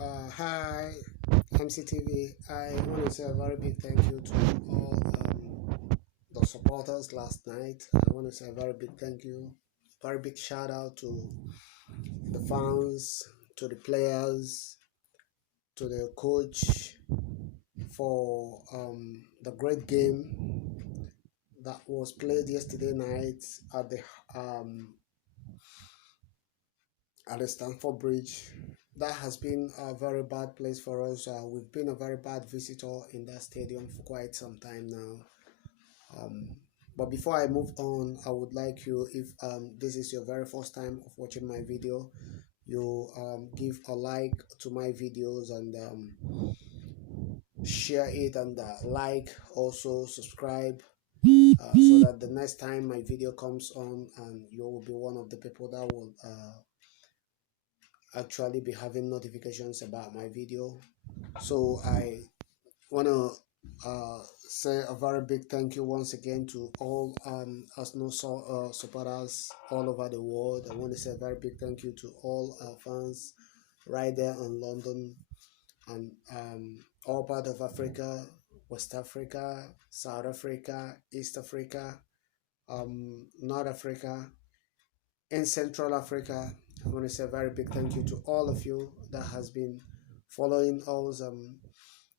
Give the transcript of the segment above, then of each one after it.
Hi, MCTV. I want to say a very big thank you to all the supporters last night. I want to say a very big thank you, very big shout out to the fans, to the players, to the coach for the great game that was played yesterday night at um, the Stamford Bridge. That has been a very bad place for us. We've been a very bad visitor in that stadium for quite some time now. Um, but before I move on, I would like you, if this is your very first time of watching my video, you give a like to my videos and share it and like, also subscribe so that the next time my video comes on and you will be one of the people that will actually be having notifications about my video. So I want to say a very big thank you once again to all Arsenal supporters all over the world. I want to say a very big thank you to all our fans right there in London and all part of Africa, West Africa, South Africa, East Africa, North Africa, and Central Africa. I want to say a very big thank you to all of you that has been following us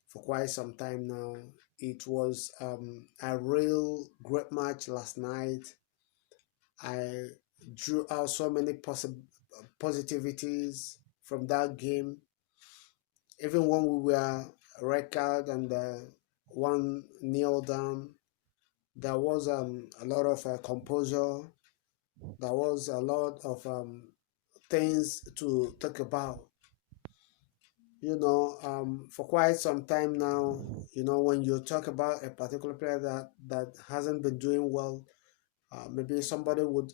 for quite some time now. It was a real great match last night. I drew out so many positivities from that game. Even when we were record and 1-0 down, there was a lot of composure. There was a lot of things to talk about. For quite some time now, when you talk about a particular player that hasn't been doing well, maybe somebody would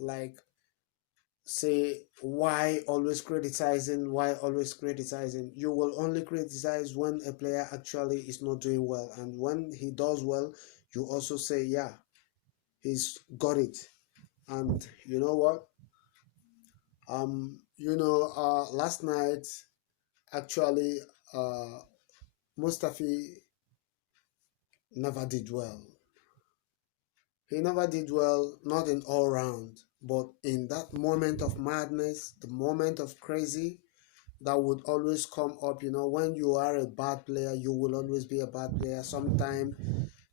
like say, why always criticizing. You will only criticize when a player actually is not doing well, and when he does well, you also say, yeah, he's got it. And you know what, last night actually, Mustafi never did well. He never did well, not in all round, but in that moment of madness, the moment of crazy that would always come up. When you are a bad player, you will always be a bad player. Sometimes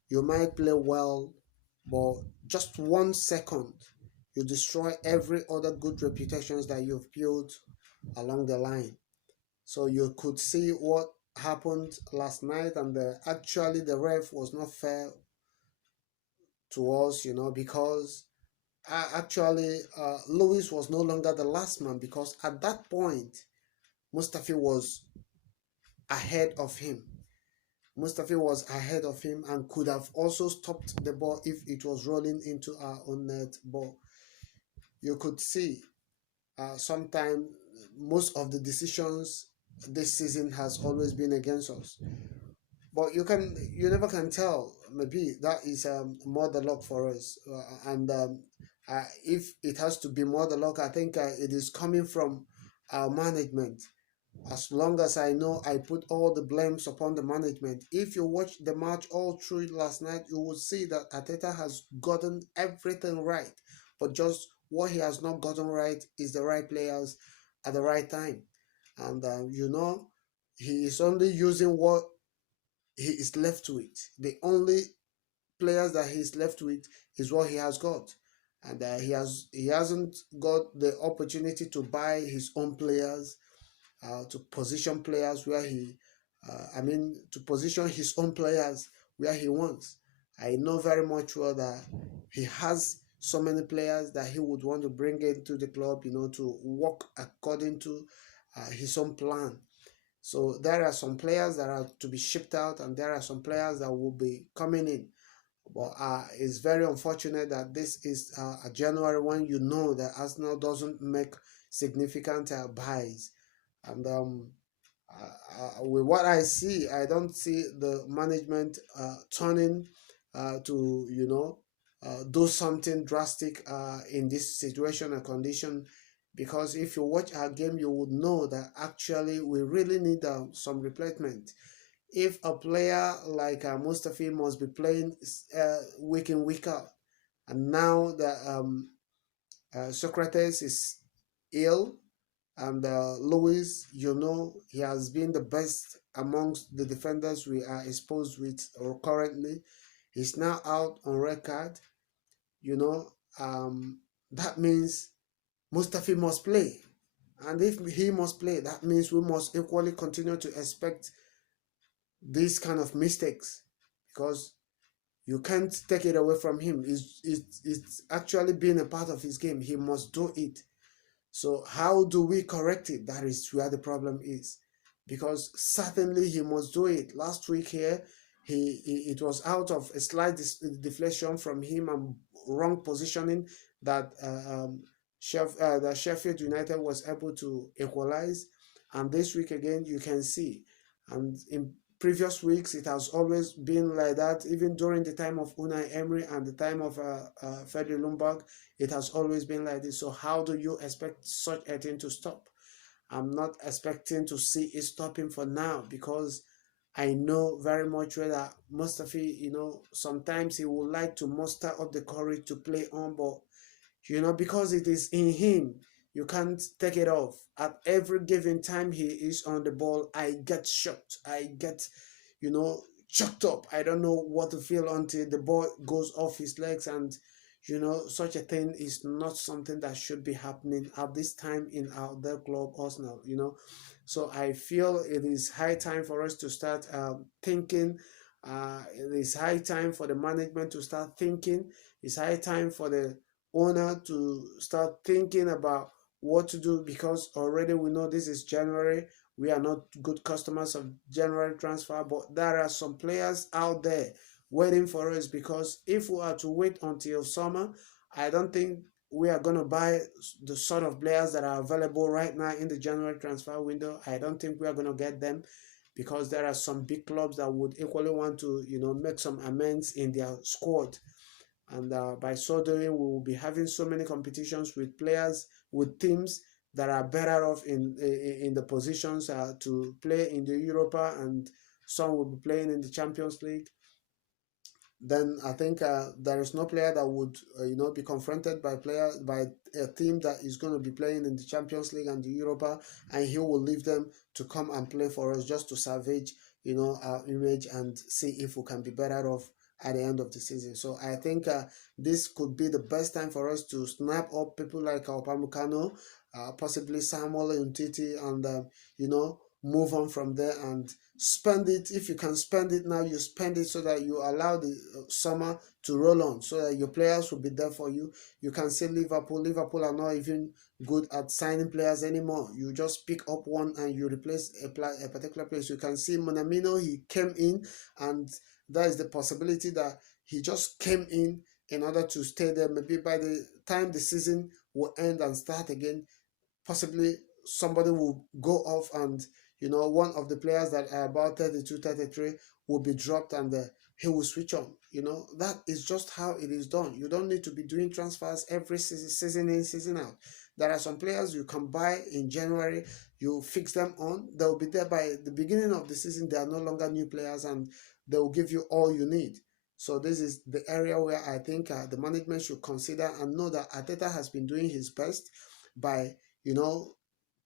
you might play well, but just 1 second, you destroy every other good reputations that you've built along the line. So you could see what happened last night, and actually the ref was not fair to us, because actually Lewis was no longer the last man, because at that point Mustafi was ahead of him. Mustafi was ahead of him and could have also stopped the ball if it was rolling into our own net. But you could see sometimes most of the decisions this season has always been against us. But you never can tell. Maybe that is more the luck for us, and if it has to be more the luck, I think it is coming from our management. As long as I know, I put all the blames upon the management. If you watch the match all through last night, you will see that Ateta has gotten everything right, but just what he has not gotten right is the right players at the right time. And he is only using what he is left with. The only players that he's left with is what he has got, and he hasn't got the opportunity to buy his own players, to position players where to position his own players where he wants. I know very much well that he has so many players that he would want to bring into the club, to work according to his own plan. So there are some players that are to be shipped out, and there are some players that will be coming in. But it's very unfortunate that this is a January when you know that Arsenal doesn't make significant buys. And with what I see, I don't see the management turning to, do something drastic in this situation and condition because if you watch our game, you would know that actually we really need some replacement. If a player like Mustafi must be playing week in, week out, and now that Socrates is ill, and Lewis, he has been the best amongst the defenders we are exposed with or currently. He's now out on record. You know, that means Mustafi must play. And if he must play, that means we must equally continue to expect these kind of mistakes, because you can't take it away from him. It's actually been a part of his game. He must do it. So how do we correct it? That is where the problem is, because certainly he must do it. Last week here, it was out of a slight deflection from him and wrong positioning that that Sheffield United was able to equalize. And this week again, you can see, and in previous weeks it has always been like that. Even during the time of Unai Emery and the time of Freddy Ljungberg, it has always been like this. So how do you expect such a thing to stop? I'm not expecting to see it stopping for now, because I know very much well that Mustafi, sometimes he would like to muster up the courage to play on, but because it is in him, you can't take it off. At every given time he is on the ball, I get shocked. I get, chucked up. I don't know what to feel until the ball goes off his legs. And, such a thing is not something that should be happening at this time in our their club, Arsenal. So I feel it is high time for us to start thinking. It is high time for the management to start thinking. It's high time for the owner to start thinking about what to do, because already we know this is January. We are not good customers of January transfer, but there are some players out there waiting for us, because if we are to wait until summer, I don't think we are going to buy the sort of players that are available right now in the January transfer window. I don't think we are going to get them, because there are some big clubs that would equally want to, make some amends in their squad. And by so doing, we will be having so many competitions with players, with teams that are better off in the positions to play in the Europa, and some will be playing in the Champions League. Then I think there is no player that would be confronted by a team that is going to be playing in the Champions League and the Europa, and he will leave them to come and play for us, just to salvage our image and see if we can be better off at the end of the season. So I think this could be the best time for us to snap up people like Upamecano, possibly Samuel Umtiti, and move on from there and spend it. If you can spend it now, you spend it, so that you allow the summer to roll on, so that your players will be there for you. You can see Liverpool are not even good at signing players anymore. You just pick up one and you replace a particular place. You can see Minamino, he came in, and there is the possibility that he just came in order to stay there. Maybe by the time the season will end and start again, possibly somebody will go off, and one of the players that are about 32, 33 will be dropped, and he will switch on. That is just how it is done. You don't need to be doing transfers every season in, season out. There are some players you can buy in January, you fix them on, they'll be there by the beginning of the season. They are no longer new players, and they will give you all you need. So this is the area where I think the management should consider and know that Arteta has been doing his best by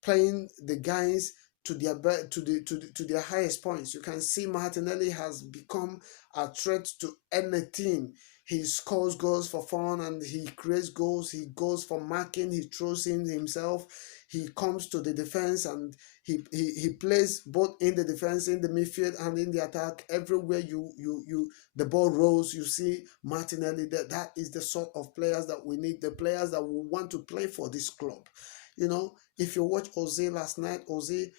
playing the guys to their highest points. You can see Martinelli has become a threat to any team. He scores goals for fun, and he creates goals. He goes for marking. He throws in himself. He comes to the defense, and he plays both in the defense, in the midfield, and in the attack. Everywhere the ball rolls, you see Martinelli. That is the sort of players that we need. The players that will want to play for this club. If you watch Ozil last night, Ozil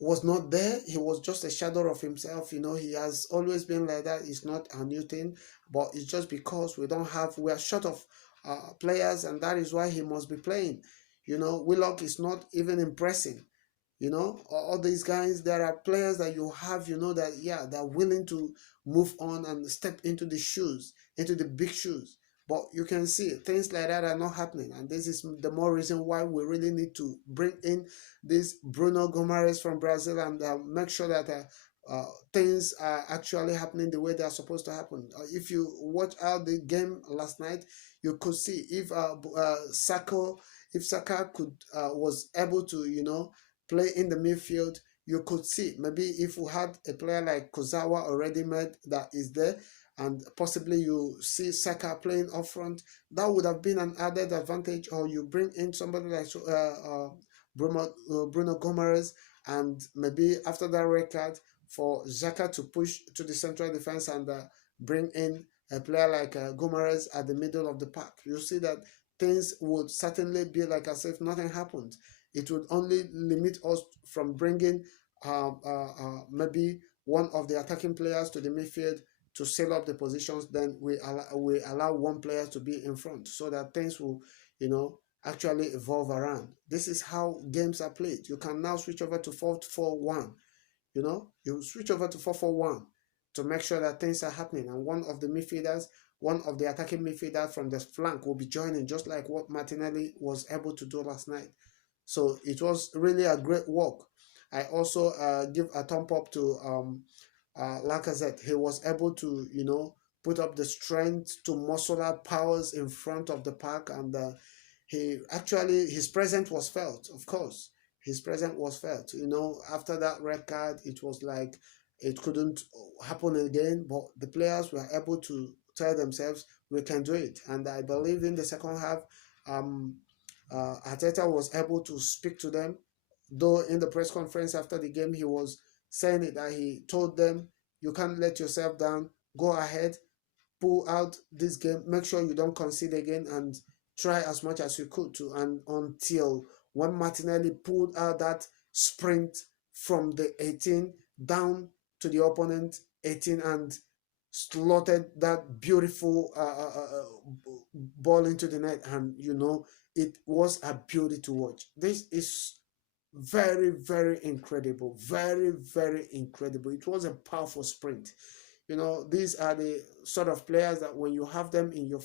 was not there. He was just a shadow of himself. He has always been like that. It's not a new thing, but it's just because we are short of players, and that is why he must be playing. Willock is not even impressing. All these guys, there are players that you have, that, yeah, they're willing to move on and step into the big shoes. But you can see things like that are not happening, and this is the more reason why we really need to bring in this Bruno Gomares from Brazil and make sure that things are actually happening the way they are supposed to happen. If you watch out the game last night, you could see if Saka could was able to play in the midfield. You could see maybe if we had a player like Kozawa already made that is there, and possibly you see Saka playing up front, that would have been an added advantage. Or you bring in somebody like Bruno Gomes, and maybe after that red card for Xhaka to push to the central defense and bring in a player like Gomes at the middle of the park. You see that things would certainly be like as if nothing happened. It would only limit us from bringing maybe one of the attacking players to the midfield to seal up the positions. Then we allow one player to be in front so that things will, actually evolve around. This is how games are played. You can now switch over to 4-4-1. You switch over to 4-4-1 to make sure that things are happening. And one of the attacking midfielders from the flank will be joining, just like what Martinelli was able to do last night. So it was really a great work. I also give a thumb up to Lacazette. He was able to, put up the strength to muscle up powers in front of the park, and his presence was felt. Of course, his presence was felt. After that red card, it was like it couldn't happen again. But the players were able to tell themselves, we can do it. And I believe in the second half, Arteta was able to speak to them. Though in the press conference after the game, he was saying it, that he told them, you can't let yourself down. Go ahead, pull out this game. Make sure you don't concede again, and try as much as you could to. And until when Martinelli pulled out that sprint from the 18 down to the opponent 18 and slotted that beautiful ball into the net, and it was a beauty to watch. This is very, very incredible. Very, very incredible. It was a powerful sprint. These are the sort of players that when you have them in your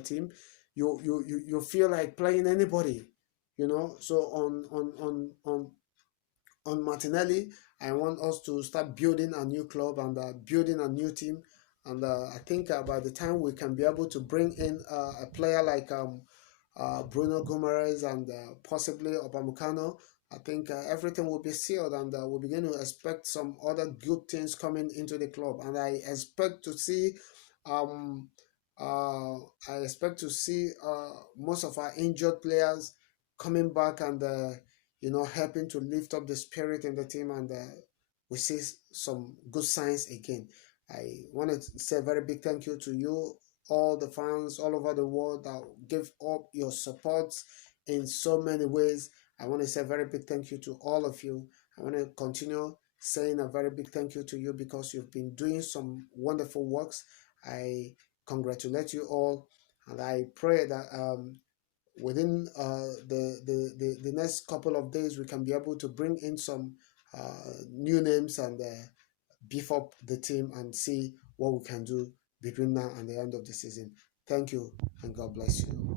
team, you feel like playing anybody. So on Martinelli, I want us to start building a new club and building a new team. And I think by the time we can be able to bring in a player like Bruno Guimaraes and possibly Upamecano, I think everything will be sealed, and we'll begin to expect some other good things coming into the club. And I expect to see, um, I expect to see most of our injured players coming back and helping to lift up the spirit in the team, and we see some good signs again. I want to say a very big thank you to you, all the fans all over the world that give up your support in so many ways. I want to say a very big thank you to all of you. I want to continue saying a very big thank you to you because you've been doing some wonderful works. I congratulate you all, and I pray that within the next couple of days we can be able to bring in some new names and beef up the team and see what we can do between now and the end of the season. Thank you, and God bless you.